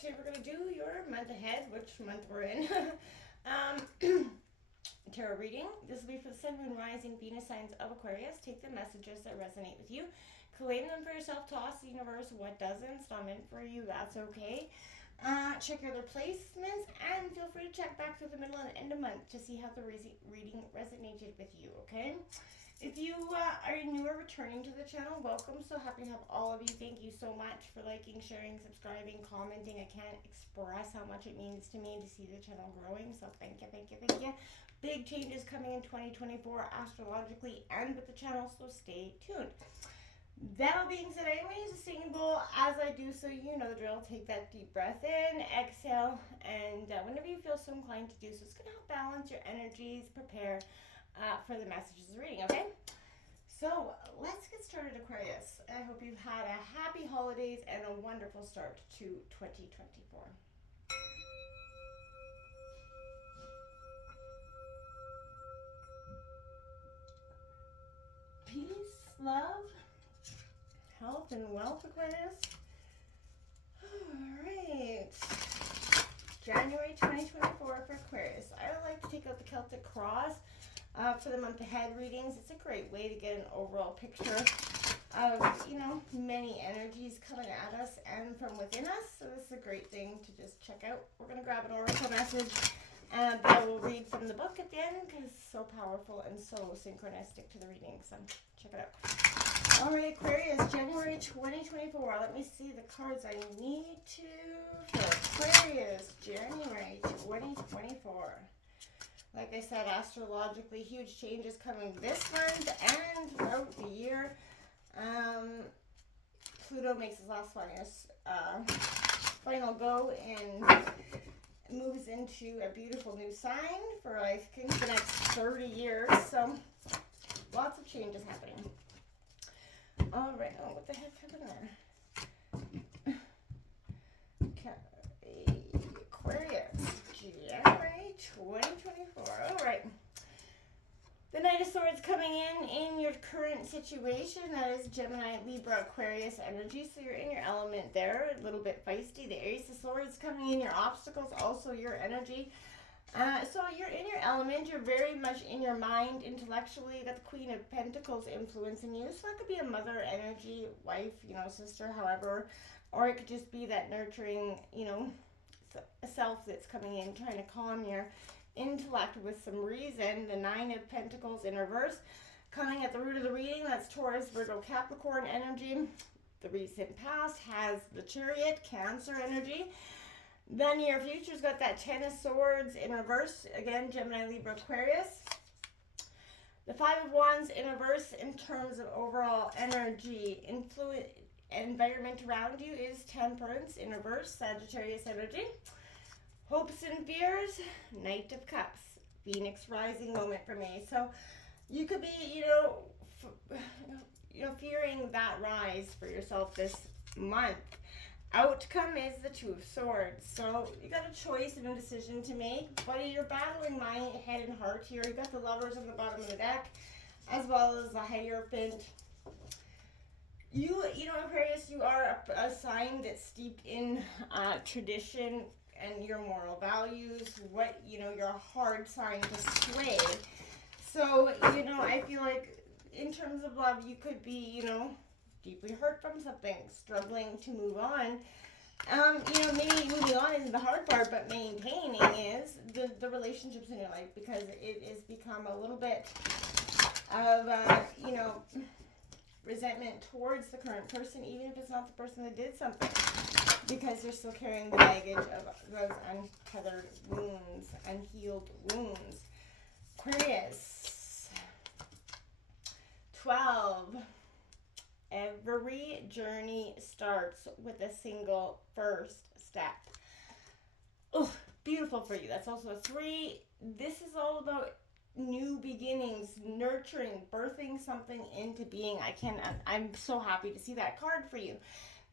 Today we're going to do your month ahead, which month we're in. Tarot reading. This will be for the Sun, Moon, Rising, Venus signs of Aquarius. Take the messages that resonate with you. Claim them for yourself. Toss the universe what doesn't. It's not meant for you. That's okay. Check your other placements and feel free to check back through the middle and end of month to see how the reading resonated with you, okay? If you are new or returning to the channel, welcome. So happy to have all of you. Thank you so much for liking, sharing, subscribing, commenting. I can't express how much it means to me to see the channel growing. So thank you, thank you, thank you. Big changes coming in 2024 astrologically and with the channel, so stay tuned. That being said, I'm going to use a singing bowl. As I do so, you know the drill. Take that deep breath in, exhale, and whenever you feel so inclined to do so, it's going to help balance your energies, prepare for the messages of the reading, okay? So let's get started, Aquarius. I hope you've had a happy holidays and a wonderful start to 2024. Peace, love, health, and wealth, Aquarius. All right. January 2024 for Aquarius. I like to take out the Celtic Cross for the month ahead readings. It's a great way to get an overall picture of, many energies coming at us and from within us. So this is a great thing to just check out. We're going to grab an oracle message and I will read from the book at the end because it's so powerful and so synchronistic to the reading. So check it out. All right, Aquarius, January 2024. Let me see the cards I need to for Aquarius, January 2024. Like I said, astrologically, huge changes coming this month and throughout the year. Pluto makes his last final go and moves into a beautiful new sign for, I think, the next 30 years. So, lots of changes happening. All right. Oh, what the heck happened there? Okay. Aquarius, January 2024. All right. The Knight of Swords coming in your current situation. That is Gemini, Libra, Aquarius energy. So you're in your element there, a little bit feisty. The Ace of Swords coming in, your obstacles, also your energy. So you're in your element. You're very much in your mind intellectually. You got the Queen of Pentacles influencing you. So that could be a mother energy, wife, sister, however. Or it could just be that nurturing, a self that's coming in, trying to calm your intellect with some reason. The Nine of Pentacles in reverse coming at the root of the reading. That's Taurus, Virgo, Capricorn energy. The recent past has the Chariot, Cancer energy. Then your future's got that Ten of Swords in reverse. Again, Gemini, Libra, Aquarius. The Five of Wands in reverse in terms of overall energy. Environment around you is Temperance in reverse, Sagittarius energy. Hopes and fears, Knight of Cups, Phoenix rising moment for me. So you could be, fearing that rise for yourself this month. Outcome is the Two of Swords. So you got a choice and a decision to make, but you're battling mind, head, and heart here. You got the Lovers on the bottom of the deck, as well as the Hierophant. Aquarius, you are a sign that's steeped in tradition and your moral values, you're a hard sign to sway. So, I feel like in terms of love, you could be, deeply hurt from something, struggling to move on. Maybe moving on isn't the hard part, but maintaining is the relationships in your life, because it has become a little bit of, resentment towards the current person, even if it's not the person that did something, because you're still carrying the baggage of those untethered wounds, unhealed wounds. Aquarius, 12. Every journey starts with a single first step. Oh, beautiful for you. That's also a 3. This is all about new beginnings, nurturing, birthing something into being. I'm so happy to see that card for you.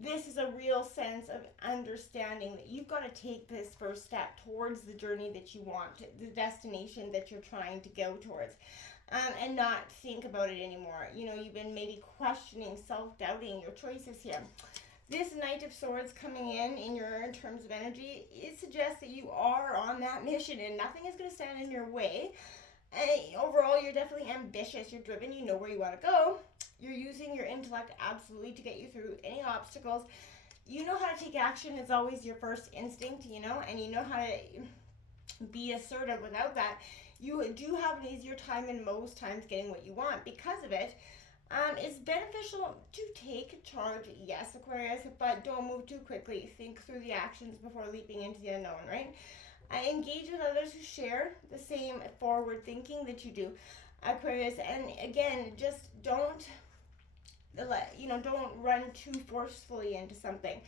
This is a real sense of understanding that you've got to take this first step towards the journey that you want, the destination that you're trying to go towards, and not think about it anymore. You've been maybe questioning, self-doubting your choices here. This Knight of Swords coming in terms of energy, it suggests that you are on that mission and nothing is going to stand in your way. And overall, you're definitely ambitious, you're driven, you know where you want to go. You're using your intellect absolutely to get you through any obstacles. You know how to take action, it's always your first instinct, you know, and you know how to be assertive without that. You do have an easier time in most times getting what you want because of it. It's beneficial to take charge, yes, Aquarius, but don't move too quickly. Think through the actions before leaping into the unknown, right? Engage with others who share the same forward thinking that you do, Aquarius. And again, just don't don't run too forcefully into something.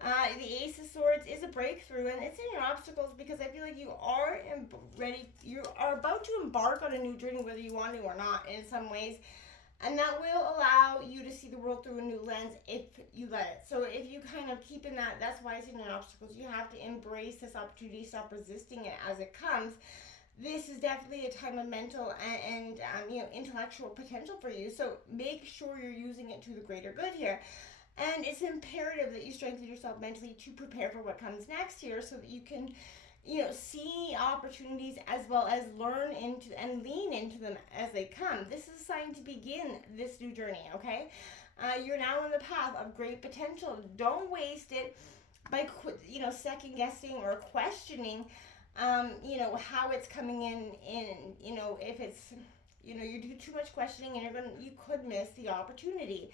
The Ace of Swords is a breakthrough, and it's in your obstacles because I feel like you are ready. You are about to embark on a new journey, whether you want to or not, in some ways. And that will allow you to see the world through a new lens if you let it. So if you kind of keep in that, that's why it's in your obstacles. You have to embrace this opportunity, stop resisting it as it comes. This is definitely a time of mental and intellectual potential for you. So make sure you're using it to the greater good here. And it's imperative that you strengthen yourself mentally to prepare for what comes next here so that you can see opportunities as well as learn into and lean into them as they come. This is a sign to begin this new journey, okay? You're now on the path of great potential. Don't waste it by, second guessing or questioning, how it's coming in, if it's, you do too much questioning and you could miss the opportunity.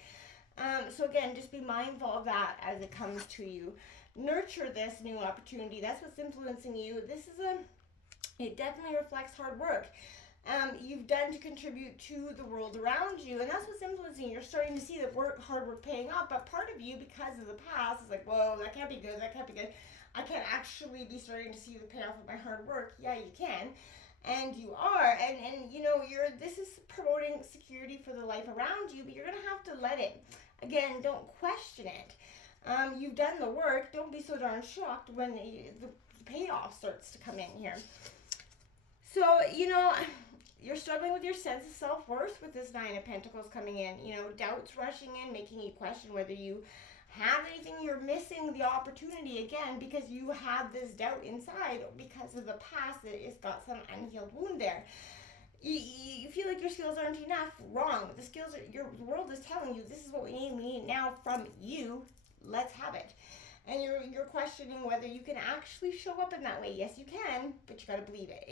So again, just be mindful of that as it comes to you. Nurture this new opportunity. That's what's influencing you. It definitely reflects hard work you've done to contribute to the world around you, and that's what's influencing you. You're starting to see that hard work paying off, but part of you, because of the past, is like, whoa, that can't be good, I can't actually be starting to see the payoff of my hard work. Yeah, you can, and you are, and this is promoting security for the life around you, but you're gonna have to let it. Again, don't question it. You've done the work. Don't be so darn shocked when the payoff starts to come in here. So, you're struggling with your sense of self-worth with this Nine of Pentacles coming in. Doubts rushing in, making you question whether you have anything. You're missing the opportunity again because you have this doubt inside because of the past that it's got some unhealed wound there. You feel like your skills aren't enough. Wrong. The world is telling you this is what we need. We need now from you. Let's have it. And you're questioning whether you can actually show up in that way. Yes, you can, but you got to believe it.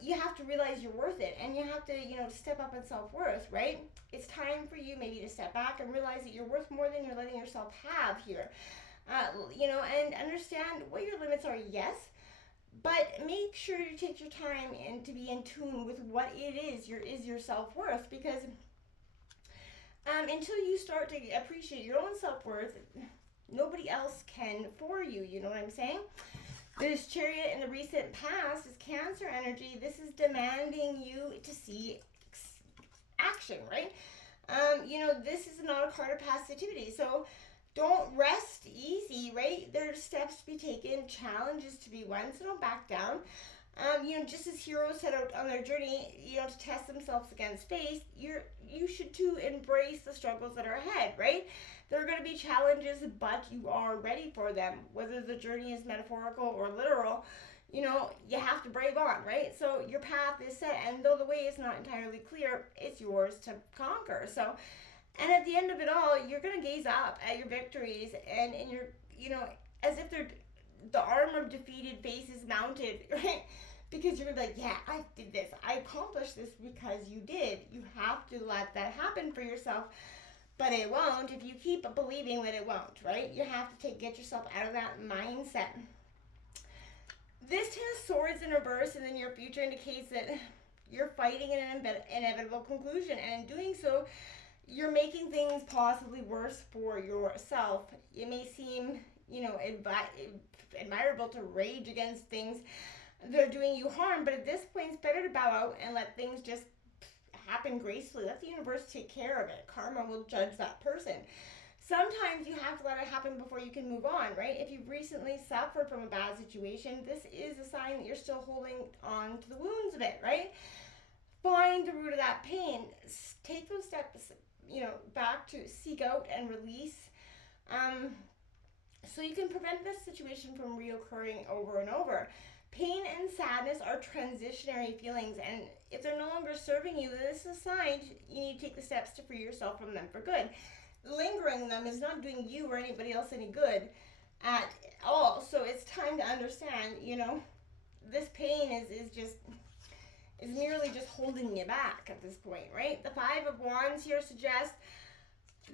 You have to realize you're worth it, and you have to step up in self-worth, right? It's time for you maybe to step back and realize that you're worth more than you're letting yourself have here. And understand what your limits are. Yes, but make sure you take your time and to be in tune with what it is your self-worth, because until you start to appreciate your own self-worth, nobody else can for you. You know what I'm saying? This Chariot in the recent past is Cancer energy. This is demanding you to see action, right? This is not a card of passivity. So don't rest easy, right? There's steps to be taken, challenges to be won, so don't back down. Just as heroes set out on their journey, to test themselves against fate, you should too embrace the struggles that are ahead, right? There are going to be challenges, but you are ready for them. Whether the journey is metaphorical or literal, you have to brave on, right? So your path is set, and though the way is not entirely clear, it's yours to conquer. So, and at the end of it all, you're going to gaze up at your victories, and you're, as if they're the armor of defeated faces mounted, right? Because you're like, yeah, I did this. I accomplished this because you did. You have to let that happen for yourself. But it won't if you keep believing that it won't, right? You have to get yourself out of that mindset. This Ten of Swords in reverse and then your future indicates that you're fighting an inevitable conclusion. And in doing so, you're making things possibly worse for yourself. It may seem, admirable to rage against things that are doing you harm, but at this point, it's better to bow out and let things just happen gracefully. Let the universe take care of it. Karma will judge that person. Sometimes you have to let it happen before you can move on, right? If you've recently suffered from a bad situation, this is a sign that you're still holding on to the wounds of it, right? Find the root of that pain. Take those steps, back to seek out and release So you can prevent this situation from reoccurring over and over. Pain and sadness are transitionary feelings, and if they're no longer serving you, this is a sign you need to take the steps to free yourself from them for good. Lingering them is not doing you or anybody else any good at all. So it's time to understand, this pain is merely just holding you back at this point, right? The Five of Wands here suggests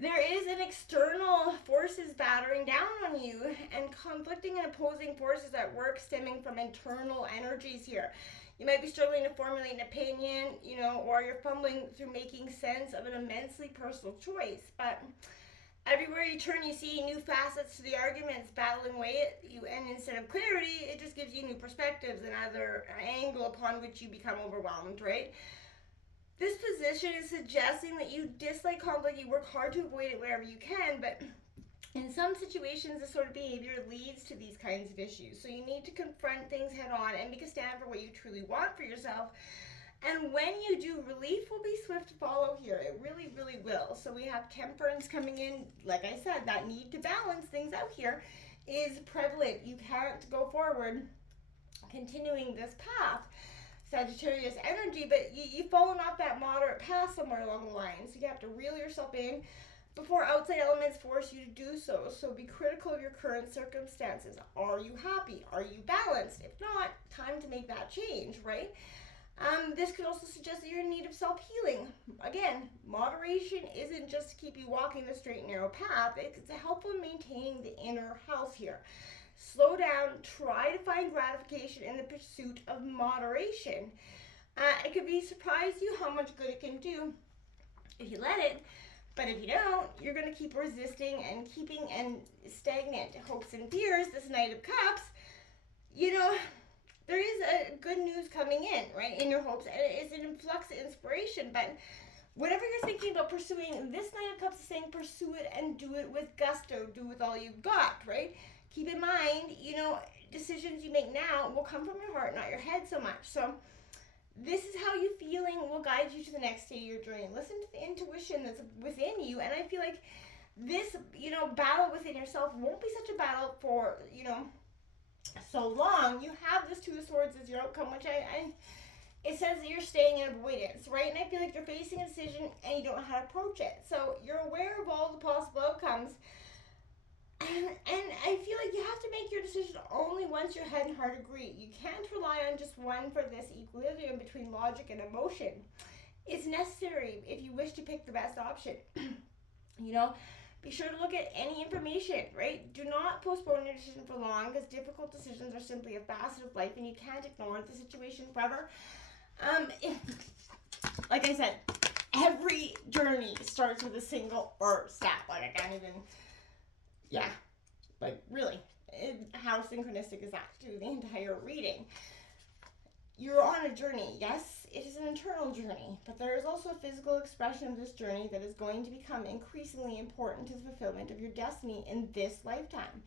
there is an external forces battering down on you and conflicting and opposing forces at work stemming from internal energies here. You might be struggling to formulate an opinion, or you're fumbling through making sense of an immensely personal choice. But everywhere you turn, you see new facets to the arguments battling away at you, and instead of clarity, it just gives you new perspectives, another angle upon which you become overwhelmed, right? This position is suggesting that you dislike conflict, you work hard to avoid it wherever you can, but in some situations, this sort of behavior leads to these kinds of issues. So you need to confront things head on and make a stand for what you truly want for yourself. And when you do, relief will be swift to follow here. It really, really will. So we have temperance coming in. Like I said, that need to balance things out here is prevalent. You can't go forward continuing this path. Sagittarius energy, but you've fallen off that moderate path somewhere along the line. So you have to reel yourself in before outside elements force you to do so. So be critical of your current circumstances. Are you happy? Are you balanced? If not, time to make that change, right? This could also suggest that you're in need of self-healing. Again, moderation isn't just to keep you walking the straight and narrow path. It's to help in maintaining the inner health here. Slow down, try to find gratification in the pursuit of moderation. It could be surprise you how much good it can do if you let it, but if you don't, you're going to keep resisting and keeping and stagnant hopes and fears. This Knight of Cups, there is a good news coming in, right, in your hopes, and it's an influx of inspiration, but whatever you're thinking about pursuing, this Knight of Cups is saying pursue it and do it with gusto, do with all you've got, right? Keep in mind, decisions you make now will come from your heart, not your head so much. So this is how you feeling will guide you to the next stage of your journey. Listen to the intuition that's within you. And I feel like this, battle within yourself won't be such a battle for, so long. You have this Two of Swords as your outcome, which it says that you're staying in avoidance, right? And I feel like you're facing a decision and you don't know how to approach it. So you're aware of all the possible outcomes. And I feel like you have to make your decision only once your head and heart agree. You can't rely on just one for this equilibrium between logic and emotion. It's necessary if you wish to pick the best option. Be sure to look at any information, right? Do not postpone your decision for long, because difficult decisions are simply a facet of life and you can't ignore the situation forever. Like I said, every journey starts with a single step. Like I can't even... Yeah, really, how synchronistic is that to the entire reading? You're on a journey. Yes, it is an internal journey, but there is also a physical expression of this journey that is going to become increasingly important to the fulfillment of your destiny in this lifetime.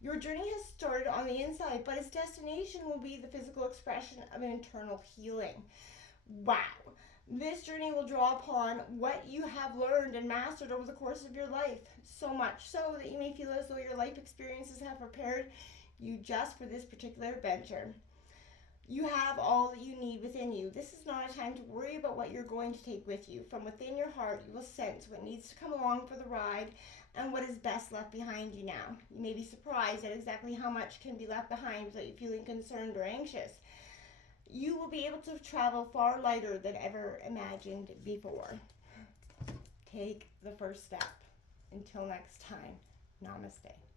Your journey has started on the inside, but its destination will be the physical expression of an internal healing. Wow. This journey will draw upon what you have learned and mastered over the course of your life, so much so that you may feel as though your life experiences have prepared you just for this particular adventure. You have all that you need within you. This is not a time to worry about what you're going to take with you. From within your heart, you will sense what needs to come along for the ride and what is best left behind you now. You may be surprised at exactly how much can be left behind without you feeling concerned or anxious. You will be able to travel far lighter than ever imagined before. Take the first step. Until next time, namaste.